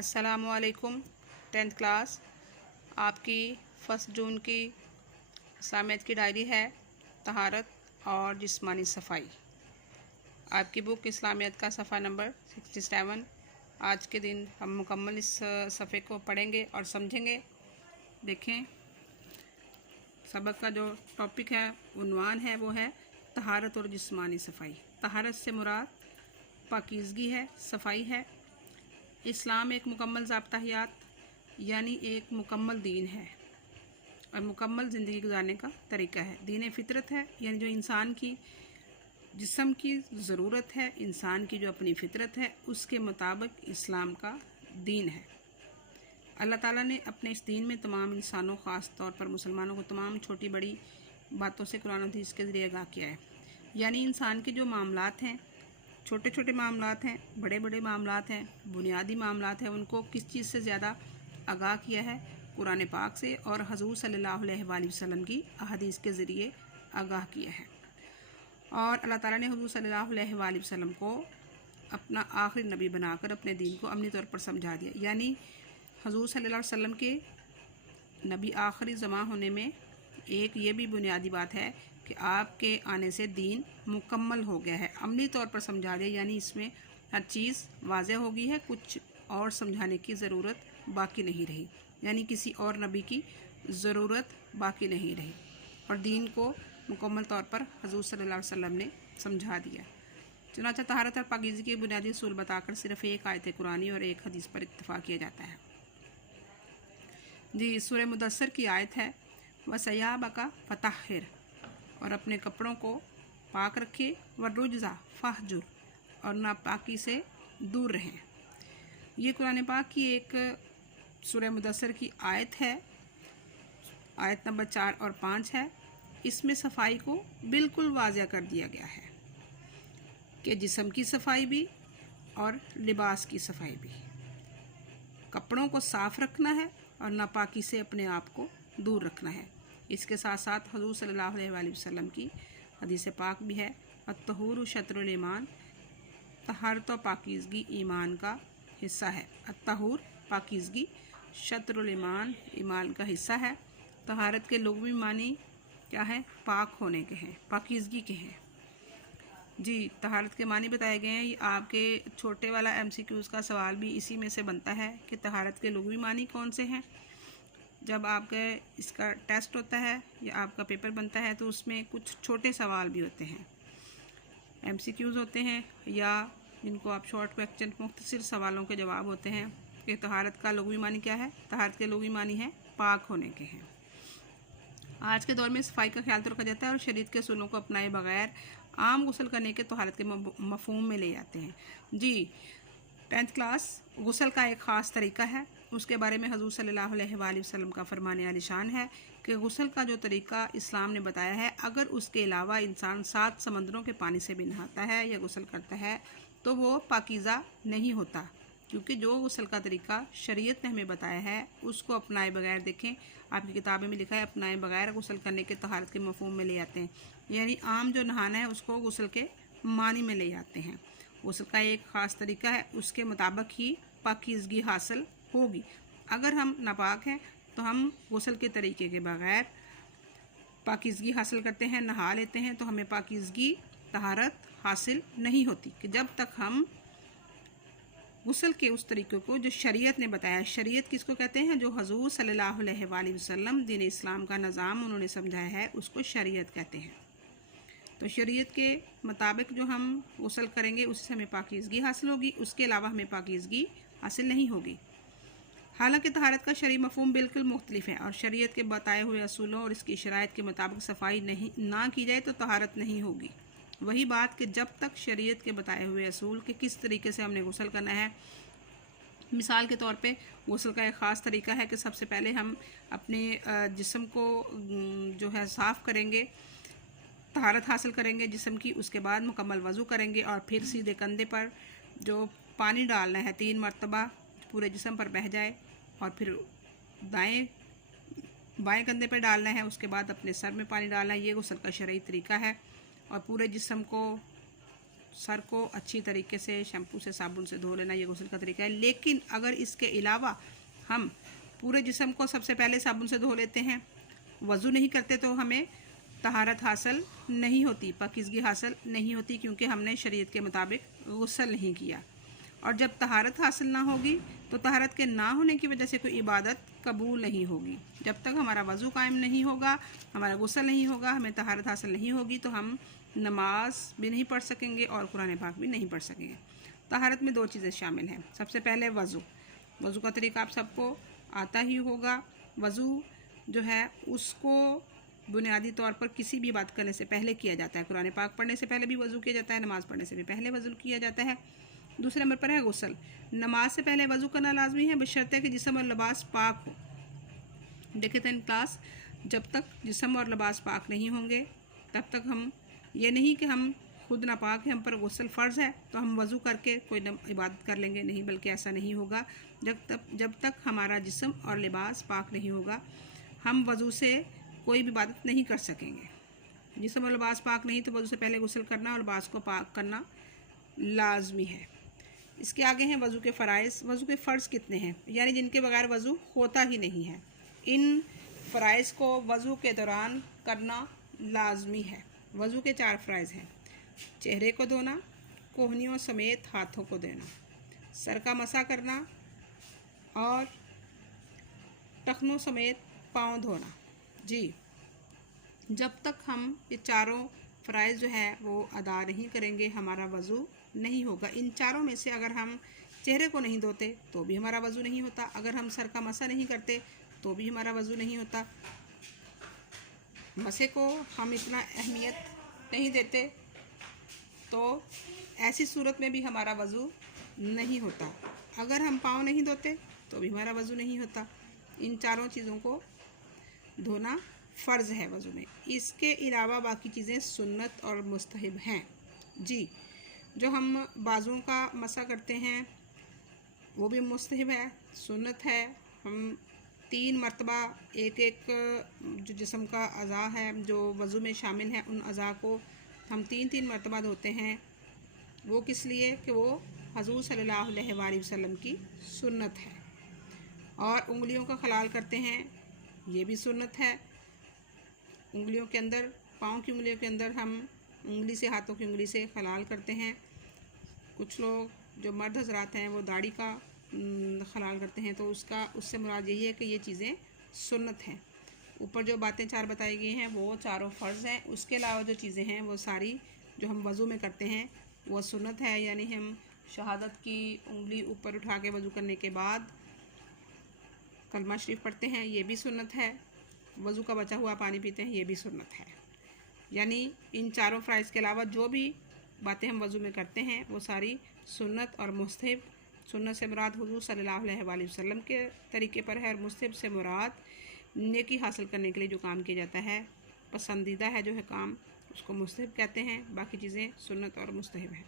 अस्सलामुअलैकुम 10th class. आपकी 1 जून की इस्लामियत की डायरी है तहारत और जिस्मानी सफाई। आपकी बुक इस्लामियत का सफ़ा नंबर 67। आज के दिन हम मुकम्मल इस सफ़े को पढ़ेंगे और समझेंगे। देखें, सबक का जो टॉपिक है, उन्वान है, वो है तहारत और जिस्मानी सफाई। तहारत से मुराद पाकीज़गी है, सफाई है। इस्लाम एक मुकम्मल ज़ाब्ता हयात यानी एक मुकम्मल दीन है और मुकम्मल ज़िंदगी गुजारने का तरीका है। दीन फितरत है यानी जो इंसान की जिस्म की ज़रूरत है, इंसान की जो अपनी फितरत है, उसके मुताबिक इस्लाम का दीन है। अल्लाह ताला ने अपने इस दीन में तमाम इंसानों, ख़ास तौर पर मुसलमानों को तमाम छोटी बड़ी बातों से कुरान और हदीस के ज़रिए आगाह किया है। यानी इंसान के जो मामलात हैं, छोटे छोटे मामलात हैं, बड़े बड़े मामलात हैं, बुनियादी मामलात हैं, उनको किस चीज़ से ज़्यादा आगाह किया है? कुरान पाक से और हज़ूर सल्लल्लाहु अलैहि वसल्लम की अहादीस के ज़रिए आगाह किया है। और अल्लाह ताला ने हज़ूर सल्लल्लाहु अलैहि वसल्लम को अपना आखिरी नबी बनाकर अपने दीन को अमली तौर पर समझा दिया। यानी हज़ूर सल्लल्लाहु अलैहि वसल्लम के नबी आखिरी ज़मां होने में एक ये भी बुनियादी बात है कि आपके आने से दीन मुकम्मल हो गया है, अमली तौर पर समझा दिया। यानी इसमें हर चीज़ वाज़ेह हो गई है, कुछ और समझाने की ज़रूरत बाकी नहीं रही, यानी किसी और नबी की ज़रूरत बाकी नहीं रही और दीन को मुकम्मल तौर पर हज़ूर सल्लल्लाहु अलैहि वसल्लम ने समझा दिया। चुनांचे तहारत और पाकीज़गी के बुनियादी असूल बताकर सिर्फ़ एक आयत कुरानी और एक हदीस पर इत्तफ़ा किया जाता है। जी, सूरह मुदस्सिर की आयत है, वसयाबका फताहिर, और अपने कपड़ों को पाक रखिए, वरुज्जा फहजुर, और नापाकी से दूर रहें। ये कुरान पाक की एक सूरह मुदस्सिर की आयत है, आयत नंबर 4 और 5 है। इसमें सफाई को बिल्कुल वाज़ेह कर दिया गया है कि जिस्म की सफाई भी और लिबास की सफाई भी। कपड़ों को साफ़ रखना है और नापाकी से अपने आप को दूर रखना है। इसके साथ साथ हज़ूर सल्लल्लाहु अलैहि वसल्लम की हदीस पाक भी है, अत्तहूरु शत्रुल ईमान, तहारत और पाकीज़गी ईमान का हिस्सा है। अत्तहूर पाकीज़गी, शत्रुल ईमान ईमान का हिस्सा है। तहारत के लुग़वी मानी क्या है? पाक होने के हैं, पाकीज़गी के हैं। जी, तहारत के मानी बताए गए हैं। ये आपके छोटे वाला MCQs का सवाल भी इसी में से बनता है कि तहारत के लुग़वी मानी कौन से हैं। जब आपका इसका टेस्ट होता है या आपका पेपर बनता है तो उसमें कुछ छोटे सवाल भी होते हैं, MCQs होते हैं, या जिनको आप शॉर्ट क्वेश्चन मुख्तसर सवालों के जवाब होते हैं कि तहारत का लुग़वी मानी क्या है। तहारत के लुग़वी मानी है पाक होने के हैं। आज के दौर में सफाई का ख्याल तो रखा जाता है और शरीयत के असूलों को अपनाए बगैर आम गुस्ल करने के तहारत के मफ़हूम में ले जाते हैं। जी, 10th क्लास, गुस्ल का एक ख़ास तरीका है, उसके बारे में हज़ूर सल्लल्लाहु अलैहि वसल्लम का फरमान आलिशान है कि गुस्ल का जो तरीका इस्लाम ने बताया है, अगर उसके अलावा इंसान 7 समंदरों के पानी से भी नहाता है या गुस्ल करता है तो वो पाकीज़ा नहीं होता, क्योंकि जो गुस्ल का तरीका शरीयत ने हमें बताया है उसको अपनाए बगैर, देखें आपकी किताबें में लिखा है, अपनाए बगैर गुस्ल करने के तहारत के मफ़हूम में ले आते हैं। यानी आम जो नहाना है उसको गुस्ल के मानी में ले जाते हैं। गुस्ल का एक ख़ास तरीका है, उसके मुताबिक ही पाकीज़गी हासिल होगी। अगर हम नापाक हैं तो हम गुस्ल के तरीके के बगैर पाकीज़गी हासिल करते हैं, नहा लेते हैं, तो हमें पाकीज़गी तहारत हासिल नहीं होती कि जब तक हम गुस्ल के उस तरीके को जो शरीयत ने बताया। शरीयत किसको कहते हैं? जो हज़ूर सल्लल्लाहु अलैहि वसल्लम दीन इस्लाम का निज़ाम उन्होंने समझाया है, उसको शरीयत कहते हैं। तो शरीयत के मुताबिक जो हम गुस्ल करेंगे उससे हमें पाकीज़गी हासिल होगी, उसके अलावा हमें पाकीज़गी हासिल नहीं होगी। हालांकि तहारत का शरई मफ़हूम बिल्कुल मुख्तलिफ है और शरीयत के बताए हुए असूलों और इसकी शराइत के मुताबिक सफाई नहीं ना की जाए तो तहारत नहीं होगी। वही बात कि जब तक शरीयत के बताए हुए असूल के किस तरीके से हमने गुस्ल करना है, मिसाल के तौर पे गुस्ल का एक ख़ास तरीका है कि सबसे पहले हम अपने जिस्म को जो है साफ़ करेंगे, तहारत हासिल करेंगे जिस्म की, उसके बाद मुकम्मल वज़ू करेंगे और फिर सीधे कंधे पर जो पानी डालना है 3 मरतबा पूरे जिस्म पर बह जाए और फिर बाएं कंधे पर डालना है, उसके बाद अपने सर में पानी डालना है। ये गुस्ल का शरई तरीका है और पूरे जिस्म को सर को अच्छी तरीके से शैम्पू से साबुन से धो लेना, ये गुस्ल का तरीका है। लेकिन अगर इसके अलावा हम पूरे जिस्म को सबसे पहले साबुन से धो लेते हैं, वज़ू नहीं करते, तो हमें तहारत हासिल नहीं होती, पाकीज़गी हासिल नहीं होती, क्योंकि हमने शरीयत के मुताबिक गुस्ल नहीं किया। और जब तहारत हासिल ना होगी तो तहारत के ना होने की वजह से कोई इबादत कबूल नहीं होगी। जब तक हमारा वज़ू कायम नहीं होगा, हमारा गुस्ल नहीं होगा, हमें तहारत हासिल नहीं होगी, तो हम नमाज भी नहीं पढ़ सकेंगे और कुरान पाक भी नहीं पढ़ सकेंगे। तहारत में 2 चीज़ें शामिल हैं। सबसे पहले वज़ू का तरीका आप सबको आता ही होगा। वज़ू जो है उसको बुनियादी तौर पर किसी भी बात करने से पहले किया जाता है। कुरान पाक पढ़ने से पहले भी वज़ू किया जाता है, नमाज़ पढ़ने से भी पहले वज़ू किया जाता है। दूसरे नंबर पर है गुस्ल। नमाज से पहले वज़ू करना लाजमी है, बशर्ते कि जिस्म और लिबास पाक हो। देखिए इन क्लास, जब तक जिस्म और लिबास पाक नहीं होंगे तब तक हम ये नहीं कि हम खुद नापाक हैं, हम पर गुस्ल फ़र्ज़ है तो हम वज़ू करके कोई इबादत कर लेंगे, नहीं, बल्कि ऐसा नहीं होगा। जब तक हमारा जिस्म और लिबास पाक नहीं होगा, हम वज़ू से कोई भी इबादत नहीं कर सकेंगे। जिस्म और लिबास पाक नहीं तो वज़ू से पहले गुस्ल करना और लिबास को पाक करना लाजमी है। इसके आगे हैं वज़ू के फ़राइज़। वज़ू के फ़र्ज़ कितने हैं, यानी जिनके बगैर वज़ू होता ही नहीं है। इन फ़राइज़ को वज़ू के दौरान करना लाजमी है। वज़ू के 4 फ़राइज़ हैं। चेहरे को धोना, कोहनियों समेत हाथों को धोना, सर का मसा करना और टखनों समेत पाँव धोना। जी, जब तक हम ये चारों फ़राइज़ जो है वो अदा नहीं करेंगे, हमारा वज़ू नहीं होगा। इन चारों में से अगर हम चेहरे को नहीं धोते तो भी हमारा वज़ू नहीं होता, अगर हम सर का मसा नहीं करते तो भी हमारा वज़ू नहीं होता, मसे को हम इतना अहमियत नहीं देते, तो ऐसी सूरत में भी हमारा वज़ू नहीं होता। अगर हम पाँव नहीं धोते तो भी हमारा वज़ू नहीं होता। इन चारों चीज़ों को धोना फ़र्ज़ है वज़ू में। इसके अलावा बाकी चीज़ें सुन्नत और मुस्तहब हैं। जी, जो हम बाजुओं का मसा करते हैं वो भी मुस्तहब है, सुन्नत है। हम 3 मरतबा एक जो जिस्म का अज़ा है जो वज़ू में शामिल है, उन अज़ा को हम 3 मरतबा धोते हैं। वो किस लिए कि वो हज़ूर सल्लल्लाहु अलैहि वसल्लम की सुन्नत है। और उंगलियों का खलाल करते हैं, ये भी सुन्नत है। उंगलियों के अंदर, पाँव की उंगलियों के अंदर हम उंगली से, हाथों की उंगली से खलाल करते हैं। कुछ लोग जो मर्द हज़रात हैं वो दाढ़ी का खलाल करते हैं, तो उससे मुराद यही है कि ये चीज़ें सुन्नत हैं। ऊपर जो बातें 4 बताई गई हैं वो चारों फ़र्ज़ हैं। उसके अलावा जो चीज़ें हैं वो सारी जो हम वज़ू में करते हैं वो सुन्नत है। यानी हम शहादत की उंगली ऊपर उठा के वज़ू करने के बाद कलमा शरीफ पढ़ते हैं, ये भी सुन्नत है। वज़ू का बचा हुआ पानी पीते हैं, ये भी सुन्नत है। यानी इन चारों फ़राइज़ के अलावा जो भी बातें हम वज़ू में करते हैं वो सारी सुन्नत और मुस्तहब। सुन्नत से मुराद हुज़ूर सल्लल्लाहु अलैहि वसल्लम के तरीके पर है, और मुस्तहब से मुराद नेकी हासिल करने के लिए जो काम किया जाता है, पसंदीदा है जो है काम, उसको मुस्तहब कहते हैं। बाकी चीज़ें सुन्नत और मुस्तहब हैं।